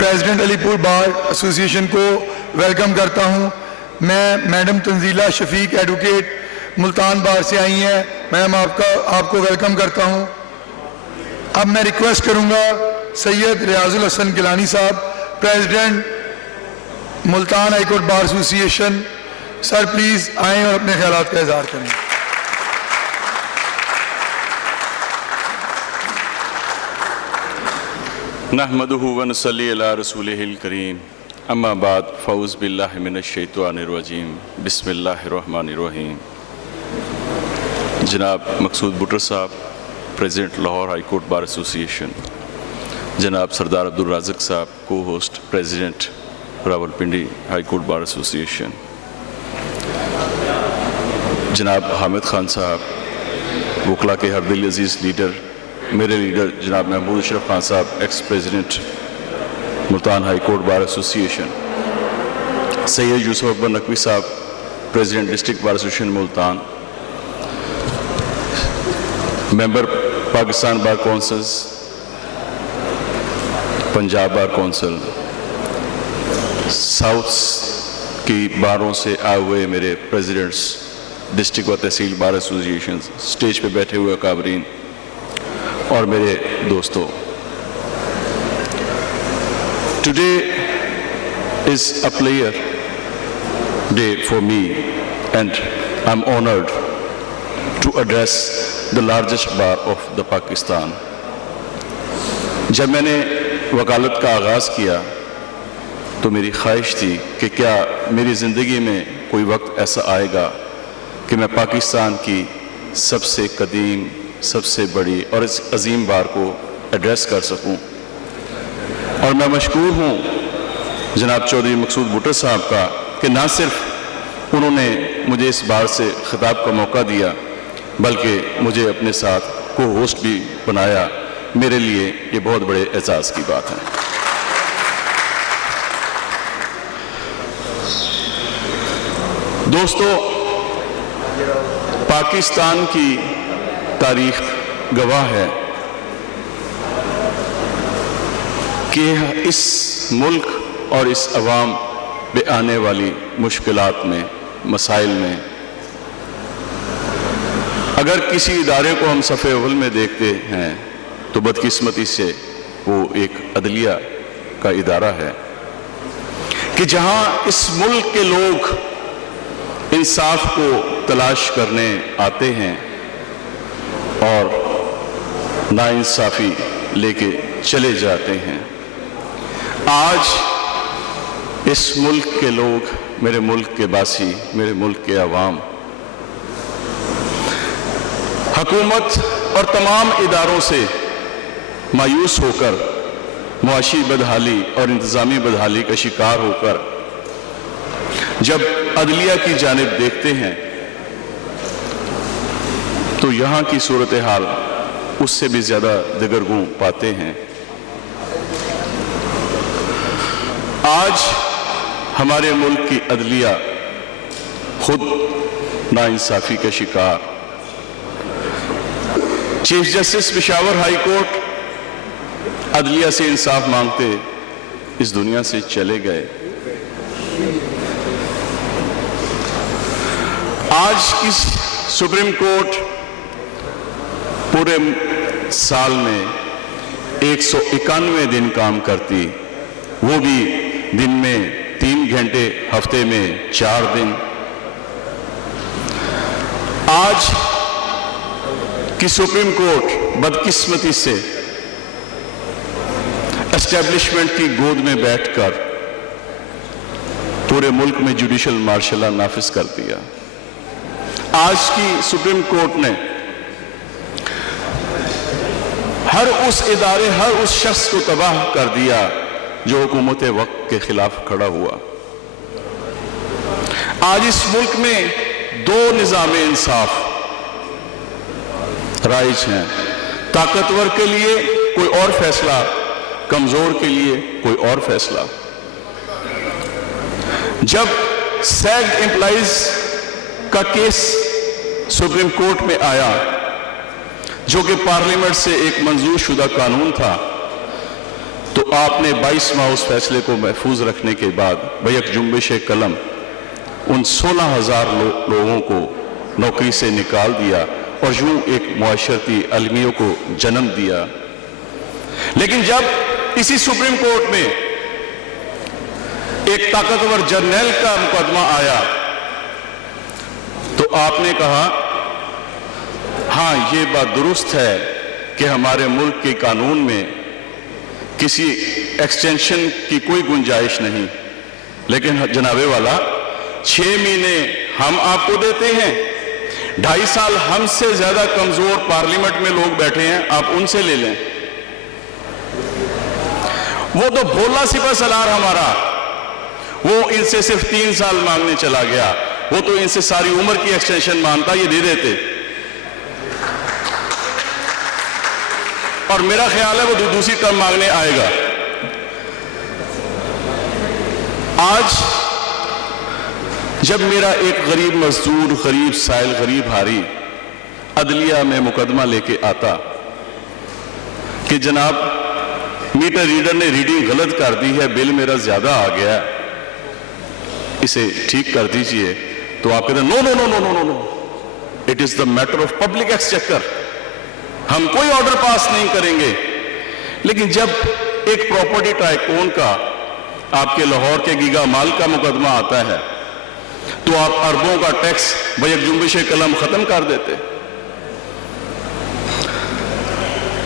President علی پور bar association کو welcome کرتا ہوں. میں میڈم تنزیلہ شفیق ایڈوکیٹ ملتان بار سے آئی ہیں. میم آپ کو ویلکم کرتا ہوں. اب میں ریکویسٹ کروں گا سید ریاض الحسن گیلانی صاحب, president Multan high court bar association, sir please آئیں اور اپنے خیالات کا اظہار کریں. نحمدہ ونصلی علی رسولہ الکریم, اما بعد, فاعوذ باللہ من الشیطان الرجیم, بسم اللہ الرحمن الرحیم. جناب مقصود بٹر صاحب, president Lahore high court bar association, جناب سردار عبدالرازق صاحب, کو host president Rawalpindi high court bar association, جناب حامد خان صاحب, وکلاء کے ہر دل عزیز لیڈر, میرے لیڈر جناب محمود اشرف خان صاحب, ex president Multan high court bar association, Syed Yousaf Akbar Naqvi صاحب, president district bar association Multan, member Pakistan bar councils, Punjab bar council, south کی باروں سے آئے ہوئے میرے پریزیڈنٹس ڈسٹرکٹ و تحصیل بار ایسوسیشنز, اسٹیج پہ بیٹھے ہوئے اکابرین اور میرے دوستوں. Today is a prayer day for me and I'm honored to address the largest bar of the Pakistan. جب میں نے وکالت کا آغاز کیا تو میری خواہش تھی کہ کیا میری زندگی میں کوئی وقت ایسا آئے گا کہ میں پاکستان کی سب سے قدیم, سب سے بڑی اور اس عظیم بار کو ایڈریس کر سکوں. اور میں مشکور ہوں جناب چودھری مقصود بٹر صاحب کا کہ نہ صرف انہوں نے مجھے اس بار سے خطاب کا موقع دیا بلکہ مجھے اپنے ساتھ کو ہوسٹ بھی بنایا. میرے لیے یہ بہت بڑے اعزاز کی بات ہے. دوستو, پاکستان کی تاریخ گواہ ہے کہ اس ملک اور اس عوام پہ آنے والی مشکلات میں, مسائل میں, اگر کسی ادارے کو ہم صف اول میں دیکھتے ہیں تو بدقسمتی سے وہ ایک عدلیہ کا ادارہ ہے کہ جہاں اس ملک کے لوگ انصاف کو تلاش کرنے آتے ہیں اور ناانصافی لے کے چلے جاتے ہیں. آج اس ملک کے لوگ, میرے ملک کے باسی, میرے ملک کے عوام, حکومت اور تمام اداروں سے مایوس ہو کر, معاشی بدحالی اور انتظامی بدحالی کا شکار ہو کر جب عدلیہ کی جانب دیکھتے ہیں تو یہاں کی صورتحال اس سے بھی زیادہ دگرگوں پاتے ہیں. آج ہمارے ملک کی عدلیہ خود ناانصافی کا شکار. Chief justice Peshawar high court عدلیہ سے انصاف مانگتے اس دنیا سے چلے گئے. آج کی سپریم کورٹ پورے سال میں 191 دن کام کرتی, وہ بھی دن میں 3 گھنٹے, ہفتے میں 4 دن. آج کی سپریم کورٹ بدقسمتی سے اسٹیبلشمنٹ کی گود میں بیٹھ کر پورے ملک میں جوڈیشل مارشل لا نافذ کر دیا. آج کی سپریم کورٹ نے ہر اس ادارے, ہر اس شخص کو تباہ کر دیا جو حکومت وقت کے خلاف کھڑا ہوا. آج اس ملک میں 2 نظام انصاف رائج ہیں. طاقتور کے لیے کوئی اور فیصلہ, کمزور کے لیے کوئی اور فیصلہ. جب سیگ امپلائیز کا کیس سپریم کورٹ میں آیا جو کہ پارلیمنٹ سے ایک منظور شدہ قانون تھا, تو آپ نے 22 ماہ اس فیصلے کو محفوظ رکھنے کے بعد بیک جنبش قلم ان 16,000 لوگوں کو نوکری سے نکال دیا اور یوں ایک معاشرتی المیوں کو جنم دیا. لیکن جب اسی سپریم کورٹ میں ایک طاقتور جرنیل کا مقدمہ آیا تو آپ نے کہا ہاں یہ بات درست ہے کہ ہمارے ملک کے قانون میں کسی ایکسٹینشن کی کوئی گنجائش نہیں، لیکن جناب والا 6 مہینے ہم آپ کو دیتے ہیں، 2.5 سال ہم سے زیادہ کمزور پارلیمنٹ میں لوگ بیٹھے ہیں، آپ ان سے لے لیں. وہ تو بھولا سپہ سالار ہمارا، وہ ان سے صرف 3 سال مانگنے چلا گیا، وہ تو ان سے ساری عمر کی ایکسٹینشن مانگتا، یہ دے دیتے. اور میرا خیال ہے وہ دوسری ٹرم مانگنے آئے گا. آج جب میرا ایک غریب مزدور، غریب سائل، غریب ہاری عدلیہ میں مقدمہ لے کے آتا کہ جناب میٹر ریڈر نے ریڈنگ غلط کر دی ہے، بل میرا زیادہ آ گیا ہے، اسے ٹھیک کر دیجئے، تو آپ کہتے ہیں no no no no no no, it is the matter of public exchequer, ہم کوئی آرڈر پاس نہیں کریں گے. لیکن جب ایک پراپرٹی ٹائکون کا آپ کے لاہور کے گیگا مال کا مقدمہ آتا ہے تو آپ اربوں کا ٹیکس بیک جنبش قلم ختم کر دیتے.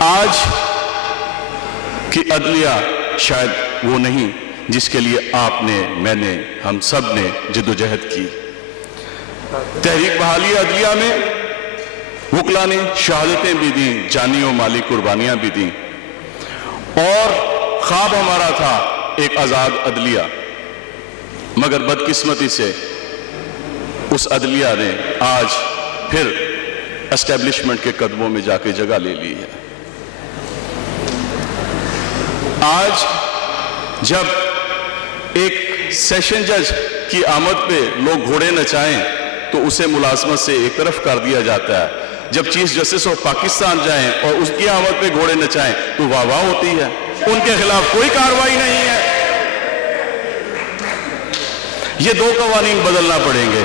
آج کی عدلیہ شاید وہ نہیں جس کے لیے آپ نے، میں نے، ہم سب نے جدوجہد کی. تحریک بحالی عدلیہ میں وکلا نے شہادتیں بھی دیں، جانی و مالی قربانیاں بھی دیں، اور خواب ہمارا تھا ایک آزاد عدلیہ. مگر بدقسمتی سے اس عدلیہ نے آج پھر اسٹیبلشمنٹ کے قدموں میں جا کے جگہ لے لی ہے. آج جب ایک سیشن جج کی آمد پہ لوگ گھوڑے نچائیں تو اسے ملازمت سے ایک طرف کر دیا جاتا ہے. جب چیف جسٹس آف پاکستان جائیں اور اس کی آمد پہ گھوڑے نچائیں تو واہ واہ ہوتی ہے، ان کے خلاف کوئی کارروائی نہیں ہے. یہ 2 قوانین بدلنا پڑیں گے.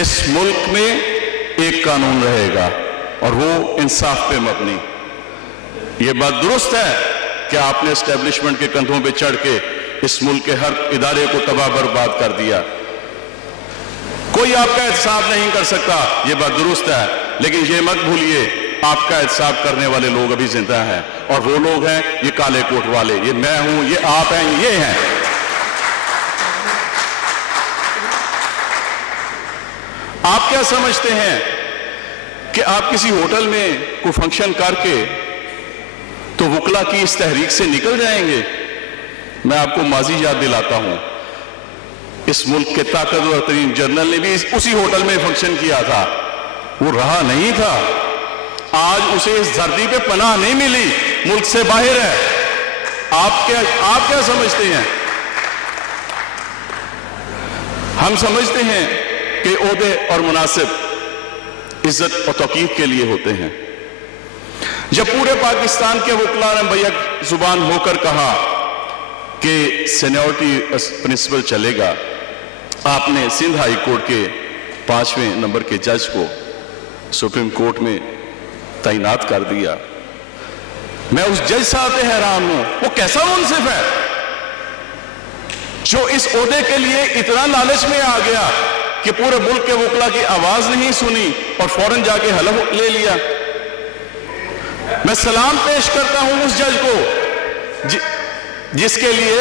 اس ملک میں ایک قانون رہے گا اور وہ انصاف پہ مبنی. یہ بات درست ہے کہ آپ نے اسٹیبلشمنٹ کے کندھوں پہ چڑھ کے اس ملک کے ہر ادارے کو تباہ برباد کر دیا. کوئی آپ کا احتساب نہیں کر سکتا، یہ بات درست ہے، لیکن یہ مت بھولیے آپ کا احتساب کرنے والے لوگ ابھی زندہ ہیں، اور وہ لوگ ہیں یہ کالے کوٹ والے، یہ میں ہوں، یہ آپ ہیں، یہ ہیں. آپ کیا سمجھتے ہیں کہ آپ کسی ہوٹل میں کوئی فنکشن کر کے تو وکلا کی اس تحریک سے نکل جائیں گے؟ میں آپ کو ماضی یاد دلاتا ہوں، اس ملک کے طاقتور ترین جنرل نے بھی اسی ہوٹل میں فنکشن کیا تھا، وہ رہا نہیں تھا. آج اسے اس دھرتی پہ پناہ نہیں ملی، ملک سے باہر ہے. آپ کیا سمجھتے ہیں؟ ہم سمجھتے ہیں کہ عہدے اور مناصب عزت اور توقیر کے لیے ہوتے ہیں. جب پورے پاکستان کے وکلاء نے بیک زبان ہو کر کہا کہ سینیورٹی پرنسپل چلے گا، آپ نے سندھ ہائی کورٹ کے 5ویں نمبر کے جج کو سپریم کورٹ میں تعینات کر دیا. میں اس جج صاحب پہ حیران ہوں، وہ کیسا منصف ہے جو اس عہدے کے لیے اتنا لالچ میں آ گیا کہ پورے ملک کے وکلاء کی آواز نہیں سنی اور فوراً جا کے حلف لے لیا. میں سلام پیش کرتا ہوں اس جج کو جس کے لیے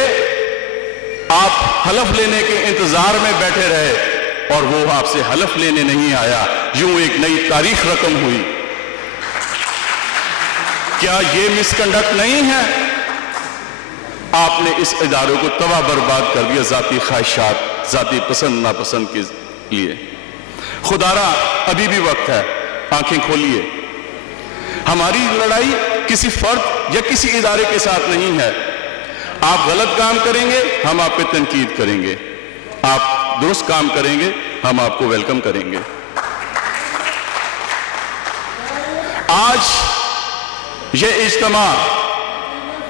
آپ حلف لینے کے انتظار میں بیٹھے رہے اور وہ آپ سے حلف لینے نہیں آیا، یوں ایک نئی تاریخ رقم ہوئی. کیا یہ مس کنڈکٹ نہیں ہے؟ آپ نے اس ادارے کو تباہ برباد کر دیا ذاتی خواہشات، ذاتی پسند ناپسند کے لیے. خدا را ابھی بھی وقت ہے، آنکھیں کھولیے. ہماری لڑائی کسی فرد یا کسی ادارے کے ساتھ نہیں ہے. آپ غلط کام کریں گے ہم آپ پہ تنقید کریں گے، آپ درست کام کریں گے ہم آپ کو ویلکم کریں گے. آج یہ اجتماع